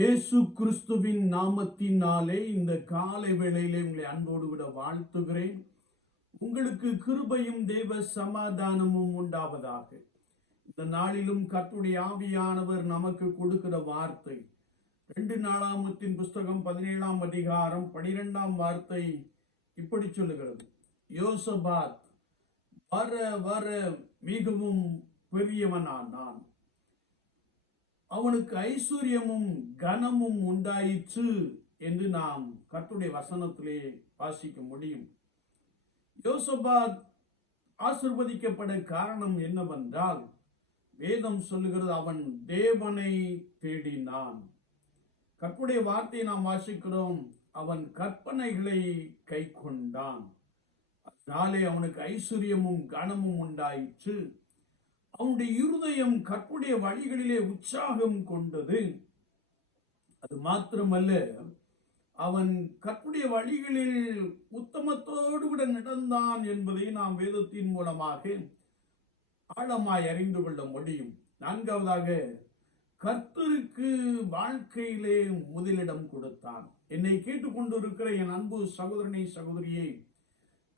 இயேசு கிறிஸ்துவின் நாமத்தினாலே இந்த காலை வேளையிலே உங்களை அன்போடு விட வாழ்த்துகிறேன். உங்களுக்கு கிருபையும் தேவ சமாதானமும் உண்டாவதாக. இந்த நாளிலும் கத்துடைய ஆவியானவர் நமக்கு கொடுக்கிற வார்த்தை. ரெண்டு நாளாமத்தின் புஸ்தகம் பதினேழாம் அதிகாரம் பனிரெண்டாம் வார்த்தை இப்படி சொல்லுகிறது. யோசபாத் வர வர மிகவும் பெரியவனானான். அவனுக்கு ஐஸ்வர்யமும் கனமும் உண்டாயிற்று என்று நாம் கர்த்தருடைய வசனத்திலே வாசிக்க முடியும். யோசபாத் ஆசிர்வதிக்கப்பட காரணம் என்னவென்றால் வேதம் சொல்லுகிறது அவன் தேவனை தேடினான். கற்புடைய வார்த்தையை நாம் வாசிக்கிறோம் அவன் கற்பனைகளை கை கொண்டான் அதனாலே அவனுக்கு ஐஸ்வர்யமும் கனமும் உண்டாயிற்று. அவனுடைய இருதயம் கற்புடைய வழிகளிலே உற்சாகம் கொண்டது. அது மாத்திரமல்ல அவன் கற்புடைய வழிகளில் உத்தமத்தோடு கூட நடந்தான் என்பதை நாம் வேதத்தின் மூலமாக ஆழமாய் அறிந்து கொள்ள முடியும். நான்காவதாக கர்த்தருக்கு வாழ்க்கையிலே முதலிடம் கொடுத்தான். என்னை கேட்டுக்கொண்டிருக்கிற என் அன்பு சகோதரனை சகோதரியை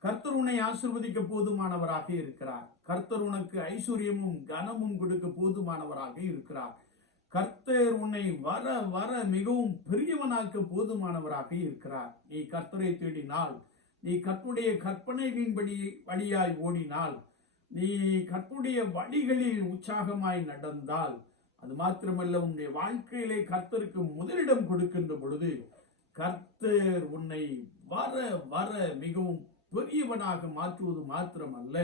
கர்த்தர் உன்னை ஆசிர்வதிக்க போதுமானவராக இருக்கிறார். கர்த்தர் உனக்கு ஐஸ்வர்யமும் கனமும் கொடுக்க போதுமானவராக இருக்கிறார். கர்த்தர் உன்னை வர வர மிகவும் பெரியவனாக்க போதுமானவராக இருக்கிறார். நீ கர்த்தரை தேடினால் நீ கர்த்துடைய கற்பனைகளின்படி வழியாய் ஓடினால் நீ கர்த்துடைய வழிகளில் உற்சாகமாய் நடந்தால் அது மாத்திரமல்ல உன்னுடைய வாழ்க்கையிலே கர்த்தருக்கு முதலிடம் கொடுக்கின்ற பொழுது கர்த்தர் உன்னை வர வர மிகவும் பெரியவனாக மாற்றுவது மாத்திரமல்ல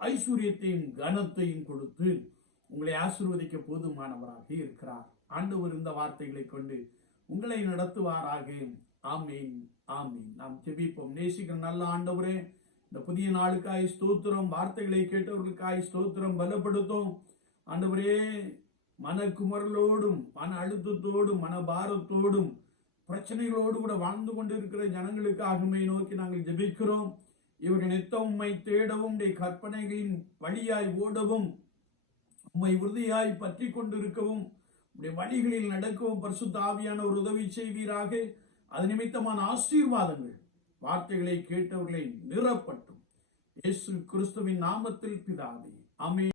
ஐஸ்வர்யத்தையும் கனத்தையும் கொடுத்து உங்களை ஆசிர்வதிக்க போதுமானவராக இருக்கிறார். ஆண்டவர் இந்த வார்த்தைகளை கொண்டு உங்களை நடத்துவாராக. ஆமீன் ஆமீன். நாம் ஜெபிப்போம். நேசிக்கிற நல்ல ஆண்டவரே இந்த புதிய நாளுக்காய் ஸ்தோத்திரம் வார்த்தைகளை கேட்டவர்களுக்காய் ஸ்தோத்திரம் பலப்படுத்தும். ஆண்டவரே மனக்குமரலோடும் மன அழுத்தத்தோடும் மன பாரத்தோடும் பிரச்சனைகளோடு கூட வாழ்ந்து கொண்டிருக்கிற ஜனங்களுக்காகவே நோக்கி நாங்கள் ஜெபிக்கிறோம். இவர்கள் நித்த உம்மை தேடவும் கற்பனைகளின் வழியாய் ஓடவும் உம்மை உறுதியாய் பற்றி கொண்டிருக்கவும் உடைய வழிகளில் நடக்கவும் பரிசுத்த ஆவியான ஒரு உதவி செய்வீராக. அது நிமித்தமான ஆசீர்வாதங்கள் வார்த்தைகளை கேட்டவர்களை நிறப்பட்டும் இயேசு கிறிஸ்துவின் நாமத்தில் பிதாவே அமே